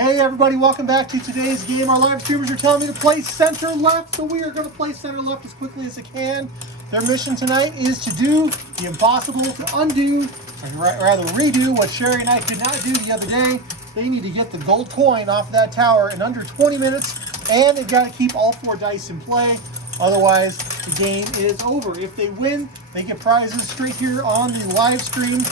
Hey everybody, welcome back to today's game. Our live streamers are telling me to play center left, so we are going to play center left as quickly as I can. Their mission tonight is to do the impossible, to undo, or rather redo what Sherry and I could not do the other day. They need to get the gold coin off of that tower in under 20 minutes, and they've got to keep all 4 dice in play. Otherwise, the game is over. If they win, they get prizes straight here on the live stream.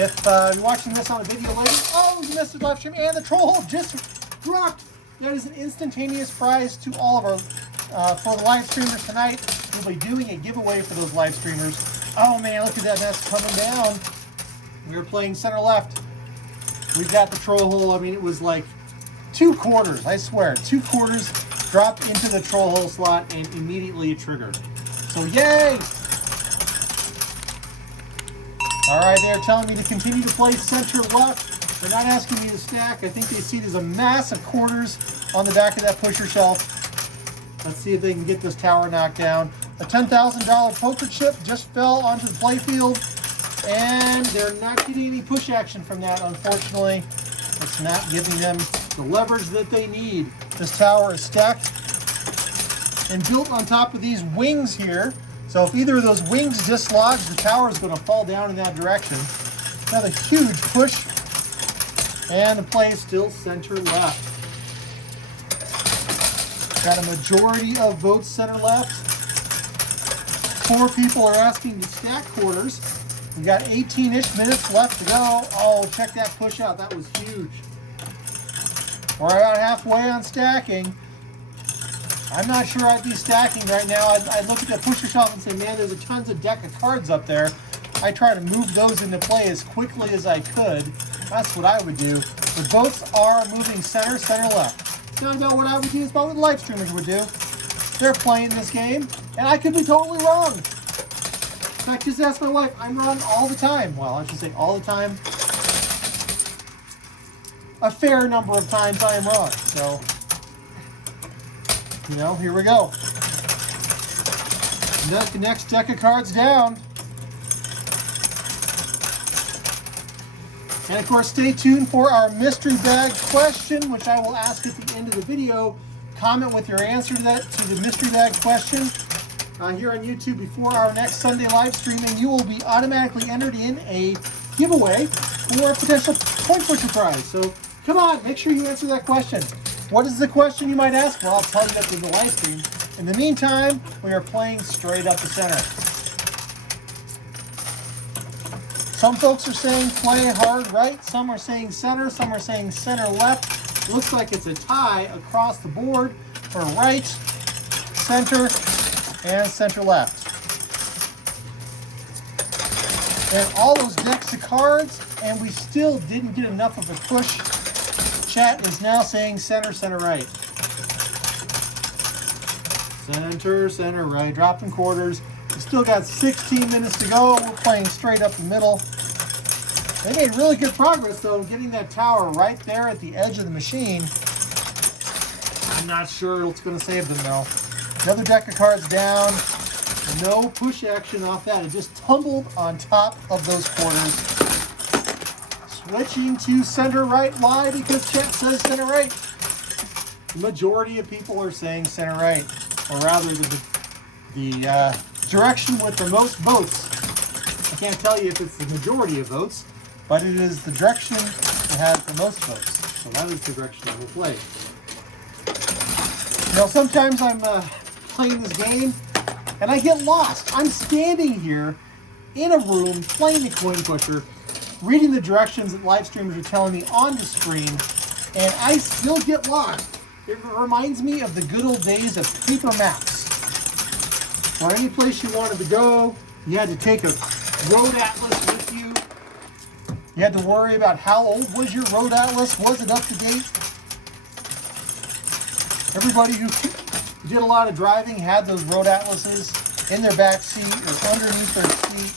If you're watching this on a video later, oh, you missed the live stream, and the troll hole just dropped. That is an instantaneous prize to all of our, for the live streamers tonight. We'll be doing a giveaway for those live streamers. Oh man, look at that nest coming down. We were playing center left. We've got the troll hole. I mean, it was like 2 quarters, I swear. 2 quarters dropped into the troll hole slot and immediately it triggered. So yay! All right, they're telling me to continue to play center left. They're not asking me to stack. I think they see there's a mass of quarters on the back of that pusher shelf. Let's see if they can get this tower knocked down. A $10,000 poker chip just fell onto the playfield, and they're not getting any push action from that, unfortunately. It's not giving them the leverage that they need. This tower is stacked and built on top of these wings here. So if either of those wings dislodge, the tower is going to fall down in that direction. Another huge push. And the play is still center left. Got a majority of votes center left. 4 people are asking to stack quarters. We've got 18-ish minutes left to go. Oh, check that push out. That was huge. We're about halfway on stacking. I'm not sure I'd be stacking right now. I'd look at the pusher shelf and say, man, there's a tons of deck of cards up there. I try to move those into play as quickly as I could. That's what I would do. The votes are moving center, center left. It's not about what I would do, it's about what the live streamers would do. They're playing this game, and I could be totally wrong. In fact, just ask my wife. I'm wrong all the time. Well, I should say all the time. A fair number of times I am wrong, so... You know, here we go. The next deck of cards down. And of course, stay tuned for our mystery bag question, which I will ask at the end of the video. Comment with your answer to the mystery bag question here on YouTube before our next Sunday live stream, and you will be automatically entered in a giveaway for a potential coin pusher prize. So come on, make sure you answer that question. What is the question, you might ask? Well, I'll tell you after the live stream. In the meantime, we are playing straight up the center. Some folks are saying play hard right. Some are saying center. Some are saying center left. Looks like it's a tie across the board for right, center, and center left. And all those decks of cards, and we still didn't get enough of a push. Chat is now saying center, center, right. Center, center, right. Dropping quarters. We still got 16 minutes to go. We're playing straight up the middle. They made really good progress, though, getting that tower right there at the edge of the machine. I'm not sure what's going to save them, though. Another deck of cards down. No push action off that. It just tumbled on top of those quarters. Switching to center right. Why? Because chat says center right. The majority of people are saying center right, or rather the direction with the most votes. I can't tell you if it's the majority of votes, but it is the direction that has the most votes. So that is the direction I will play. You know, sometimes I'm playing this game and I get lost. I'm standing here in a room playing the coin pusher, reading the directions that live streamers are telling me on the screen, and I still get lost. It reminds me of the good old days of paper maps. Or any place you wanted to go, you had to take a road atlas with you. You had to worry about how old was your road atlas, was it up to date? Everybody who did a lot of driving had those road atlases in their back seat or underneath their seat.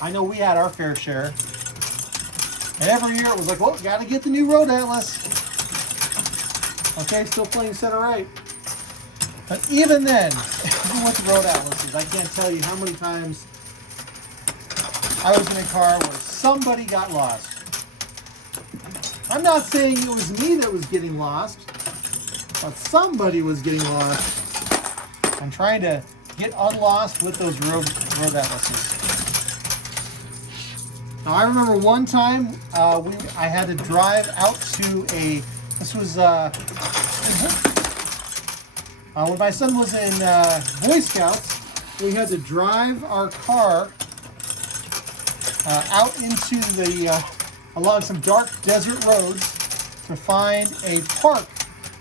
I know we had our fair share. And every year it was like, well, got to get the new road atlas. Okay, still playing center right. But even then, even with the road atlases, I can't tell you how many times I was in a car where somebody got lost. I'm not saying it was me that was getting lost, but somebody was getting lost. I'm trying to get unlost with those road atlases. Now I remember one time I had to drive out to this was when my son was in Boy Scouts. We had to drive our car out into along some dark desert roads to find a park.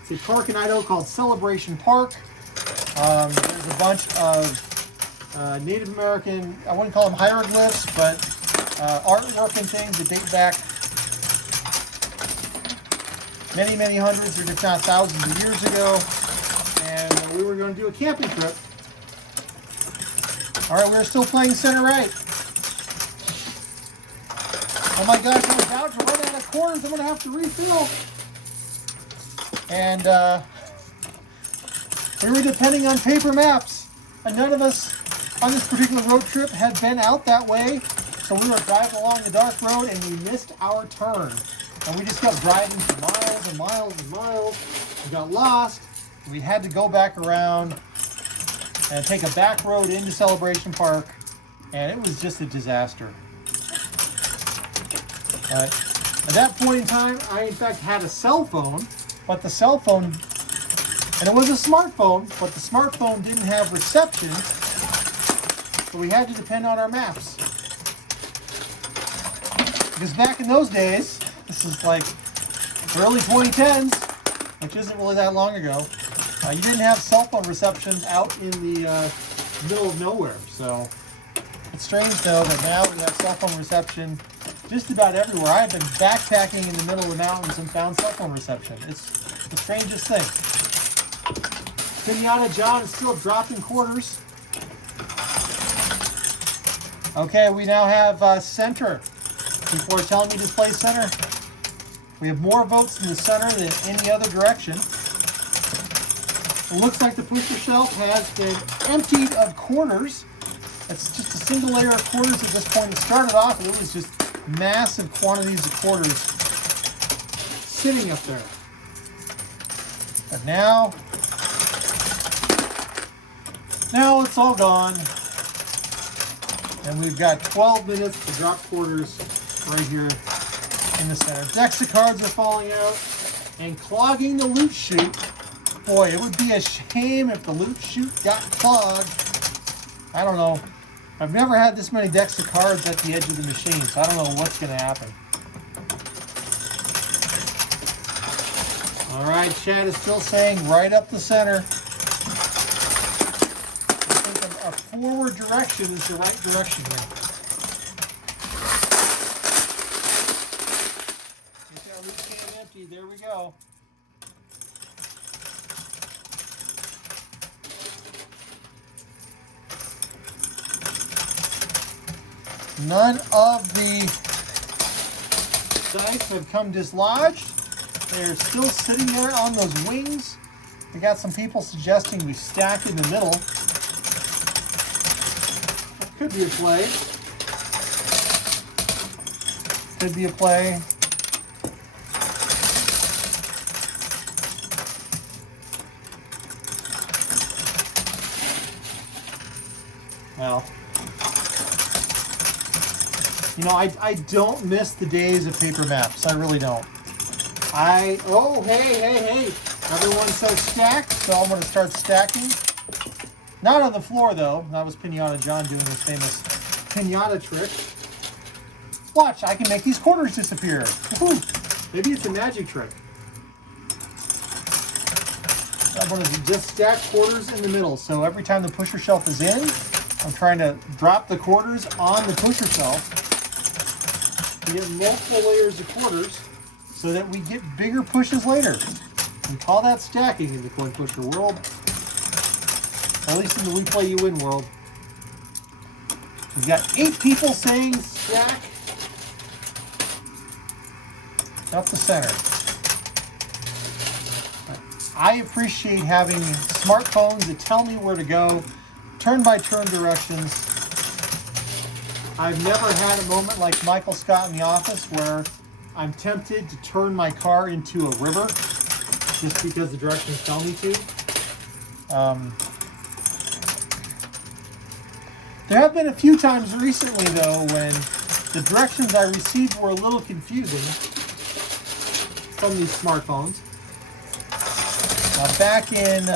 It's a park in Idaho called Celebration Park. There's a bunch of Native American, I wouldn't call them hieroglyphs, but artwork and things that date back many, many hundreds, if not thousands of years ago. And we were going to do a camping trip. All right, we're still playing center right. Oh my gosh, I'm about to run out of quarters. I'm going to have to refill. And we were depending on paper maps. And none of us on this particular road trip had been out that way. So we were driving along the dark road and we missed our turn. And we just kept driving for miles and miles and miles. We got lost. We had to go back around and take a back road into Celebration Park. And it was just a disaster. At that point in time, I in fact had a cell phone, but the cell phone, and it was a smartphone, but the smartphone didn't have reception, so we had to depend on our maps. Because back in those days, this is like early 2010s, which isn't really that long ago, you didn't have cell phone reception out in the middle of nowhere. So it's strange though that now we have cell phone reception just about everywhere. I've been backpacking in the middle of the mountains and found cell phone reception. It's the strangest thing. Pinata John is still dropping quarters. Okay, we now have center. Before telling me to play center, we have more votes in the center than any other direction. It looks like the pusher shelf has been emptied of quarters. It's just a single layer of quarters at this point. It started off, it was just massive quantities of quarters sitting up there. But now it's all gone. And we've got 12 minutes to drop quarters right here in the center. Decks of cards are falling out and clogging the loot chute. Boy, it would be a shame if the loot chute got clogged. I don't know. I've never had this many decks of cards at the edge of the machine, so I don't know what's going to happen. All right, Chad is still saying right up the center. I think a forward direction is the right direction here. Get that loot can empty. There we go. None of the dice have come dislodged. They're still sitting there on those wings. We got some people suggesting we stack in the middle. That could be a play. Could be a play. Well, you know, I don't miss the days of paper maps. I really don't. Oh, hey. Everyone says stack, so I'm going to start stacking. Not on the floor, though. That was Pinata John doing his famous pinata trick. Watch, I can make these quarters disappear. Woo-hoo. Maybe it's a magic trick. I'm going to just stack quarters in the middle. So every time the pusher shelf is in, I'm trying to drop the quarters on the pusher shelf. We get multiple layers of quarters so that we get bigger pushes later. We call that stacking in the coin pusher world. At least in the We Play You Win world. We've got 8 people saying stack up the center. I appreciate having smartphones that tell me where to go, turn-by-turn directions. I've never had a moment like Michael Scott in The Office where I'm tempted to turn my car into a river just because the directions tell me to. There have been a few times recently, though, when the directions I received were a little confusing from these smartphones. Back in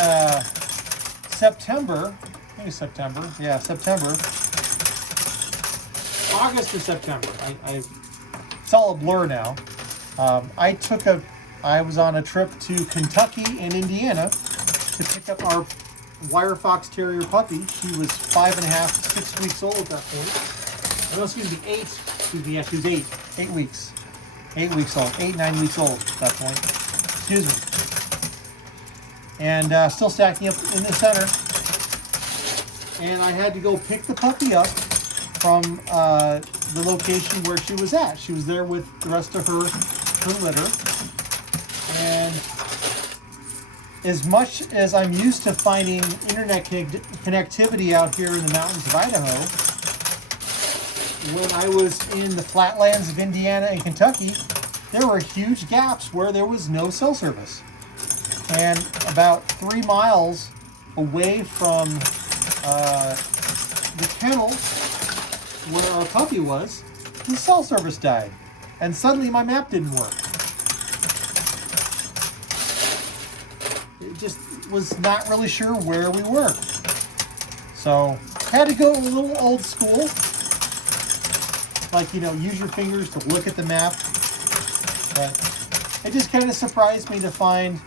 September, maybe September, yeah, September, August or September, it's all a blur now. I was on a trip to Kentucky and Indiana to pick up our Wire Fox Terrier puppy. She was 5.5, 6 weeks old at that point. No, excuse me, 8. Excuse me, yeah, she was 8 weeks. 8 weeks old, 9 weeks old at that point. Excuse me. And still stacking up in the center. And I had to go pick the puppy up from the location where she was at. She was there with the rest of her litter. And as much as I'm used to finding internet connectivity out here in the mountains of Idaho, when I was in the flatlands of Indiana and Kentucky, there were huge gaps where there was no cell service. And about 3 miles away from the kennel where our puppy was, the cell service died. And suddenly my map didn't work. It just was not really sure where we were. So had to go a little old school. Like, use your fingers to look at the map. But it just kind of surprised me to find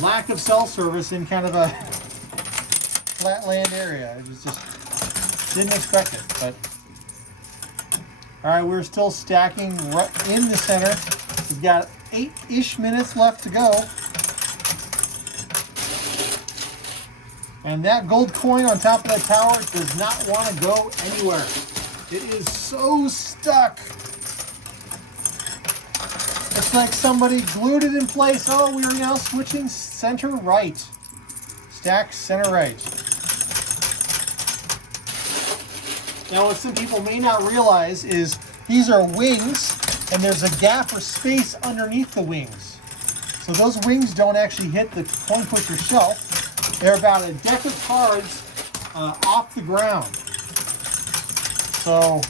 lack of cell service in kind of a flatland area. I just didn't expect it. But all right, we're still stacking right in the center. We've got 8-ish minutes left to go. And that gold coin on top of that tower does not want to go anywhere. It is so stuck. It's like somebody glued it in place. Oh, we are now switching center right. Stack center right. Now, what some people may not realize is these are wings, and there's a gap or space underneath the wings. So those wings don't actually hit the coin pusher shelf. They're about a deck of cards off the ground. So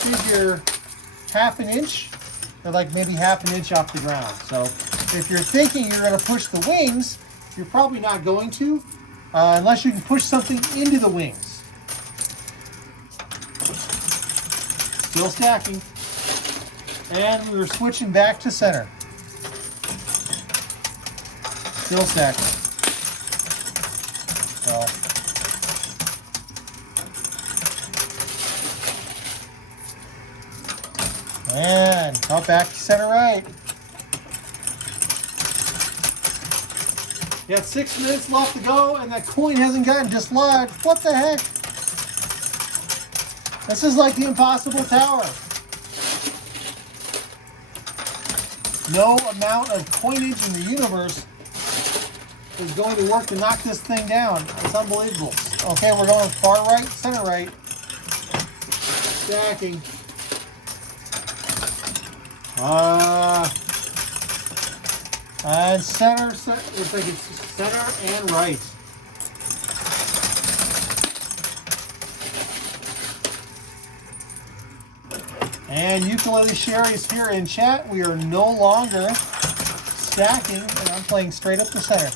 figure half an inch, they're like maybe half an inch off the ground. So if you're thinking you're going to push the wings, you're probably not going to, unless you can push something into the wings. Still stacking. And we were switching back to center. Still stacking. So, and now back to center right. You got 6 minutes left to go, and that coin hasn't gotten dislodged. What the heck? This is like the impossible tower. No amount of coinage in the universe is going to work to knock this thing down. It's unbelievable. Okay, we're going far right, center right. Stacking. And center, looks like it's center and right. And Ukulele Sherry is here in chat. We are no longer stacking, and I'm playing straight up the center.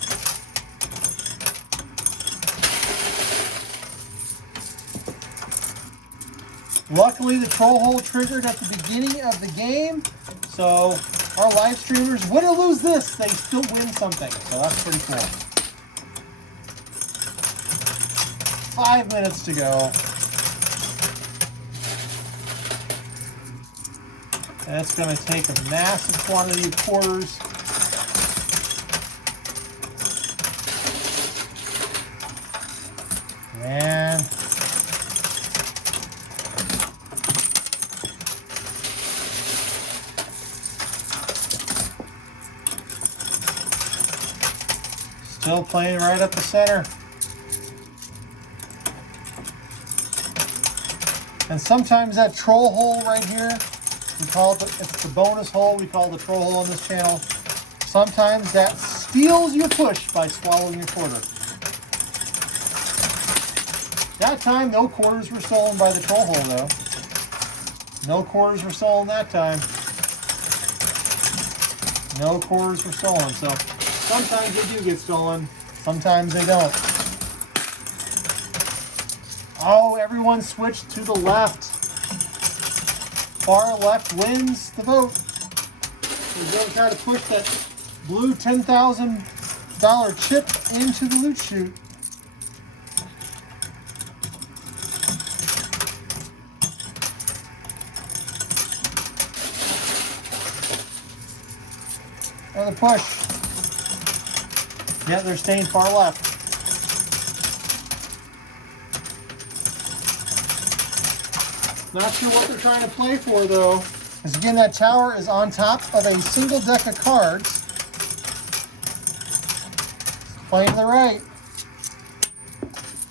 Luckily, the troll hole triggered at the beginning of the game, so our live streamers, win or lose this, they still win something. So that's pretty cool. 5 minutes to go. That's going to take a massive quantity of quarters. And still playing right up the center. And sometimes that troll hole right here, we call it it's the bonus hole. We call it the troll hole on this channel. Sometimes that steals your push by swallowing your quarter. That time, no quarters were stolen by the troll hole, though. No quarters were stolen that time. No quarters were stolen. So sometimes they do get stolen. Sometimes they don't. Oh, everyone switched to the left. Far left wins the vote. We're going to try to push that blue $10,000 chip into the loot chute. Another push. Yeah, they're staying far left. Not sure what they're trying to play for, though. Because again, that tower is on top of a single deck of cards. Playing to the right.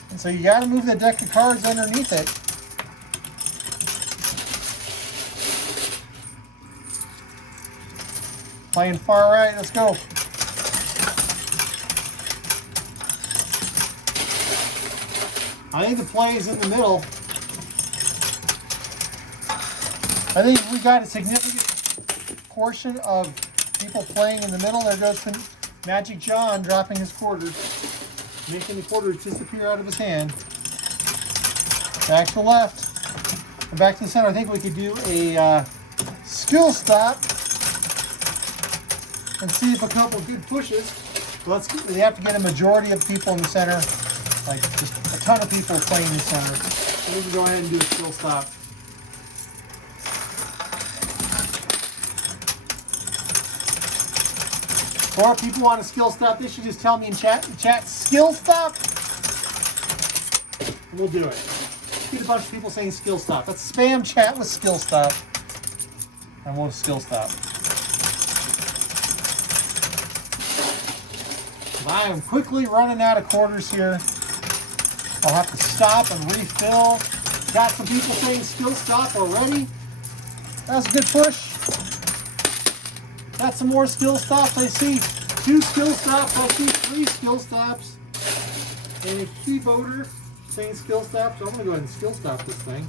And so you got to move the deck of cards underneath it. Playing far right, let's go. I think the play is in the middle. I think we got a significant portion of people playing in the middle. There goes Magic John dropping his quarters, making the quarters disappear out of his hand. Back to the left and back to the center. I think we could do a skill stop and see if a couple good pushes. We have to get a majority of people in the center, like just a ton of people playing in the center. So we can go ahead and do a skill stop. Or if people want a skill stop, they should just tell me in chat, skill stop. And we'll do it. Get a bunch of people saying skill stop. Let's spam chat with skill stop. And we'll skill stop. I am quickly running out of quarters here. I'll have to stop and refill. Got some people saying skill stop already. That's a good push. Got some more skill stops. I see 2 skill stops. I see 3 skill stops. And a key voter saying skill stop. So I'm going to go ahead and skill stop this thing.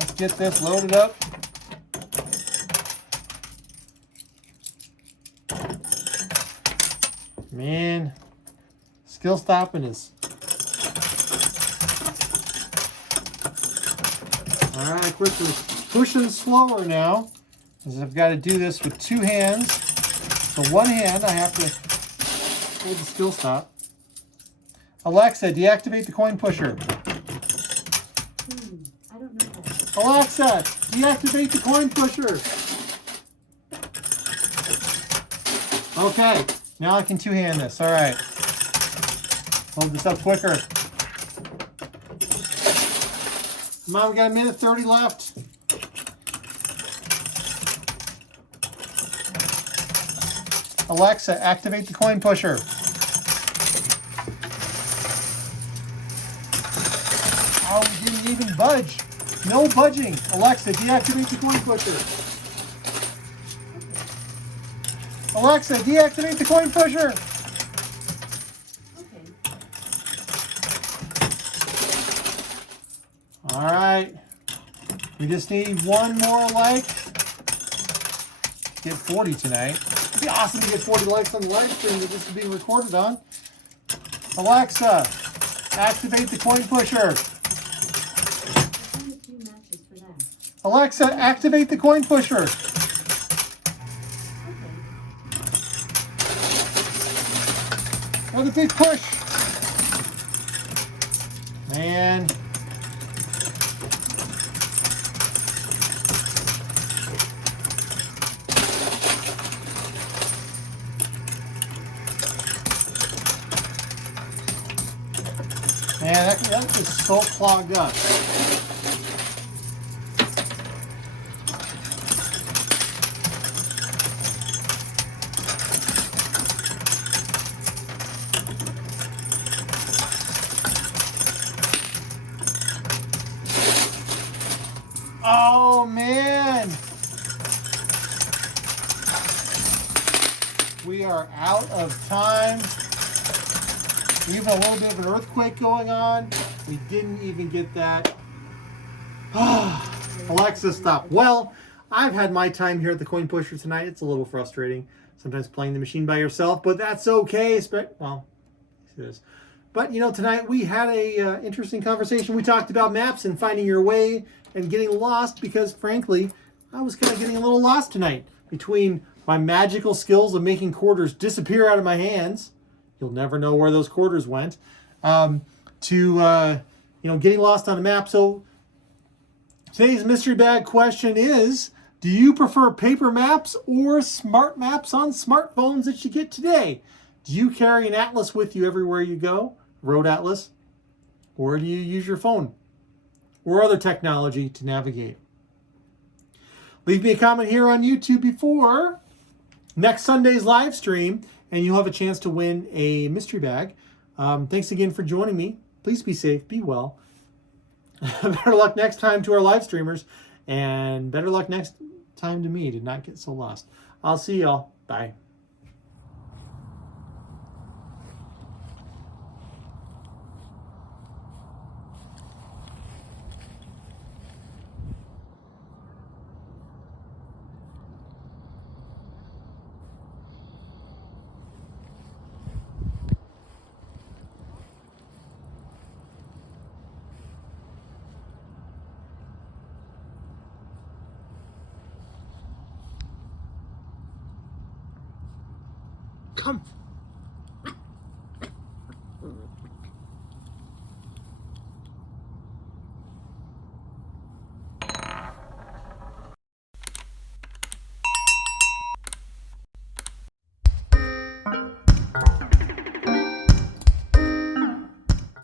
Let's get this loaded up. Man, skill stopping is... All right, quickly pushing slower now, because I've got to do this with 2 hands. So one hand, I have to hold the skill stop. Alexa, deactivate the coin pusher. I don't know that. Alexa, deactivate the coin pusher. Okay, now I can 2-hand this. All right. Hold this up quicker. Come on, we got 1:30 left. Alexa, activate the coin pusher. Oh, we didn't even budge. No budging. Alexa, deactivate the coin pusher. Alexa, deactivate the coin pusher. All right, we just need one more like. Get 40 tonight. It'd be awesome to get 40 likes on the live stream that this is being recorded on. Alexa, activate the coin pusher. Alexa, activate the coin pusher. Another big push. Man. Man, that is so clogged up. Oh, man. We are out of time. Even a little bit of an earthquake going on. We didn't even get that. Alexa, stop. Well, I've had my time here at the Coin Pusher tonight. It's a little frustrating. Sometimes playing the machine by yourself, but that's okay. Well, it is. But, you know, tonight we had a interesting conversation. We talked about maps and finding your way and getting lost because, frankly, I was kind of getting a little lost tonight between my magical skills of making quarters disappear out of my hands. You'll never know where those quarters went. To getting lost on a map. So today's mystery bag question is, do you prefer paper maps or smart maps on smartphones that you get today? Do you carry an atlas with you everywhere you go, road atlas, or do you use your phone or other technology to navigate? Leave me a comment here on YouTube before next Sunday's live stream, and you'll have a chance to win a mystery bag. Thanks again for joining me. Please be safe, be well. Better luck next time to our live streamers, and better luck next time to me to not get so lost. I'll see y'all. Bye. Come.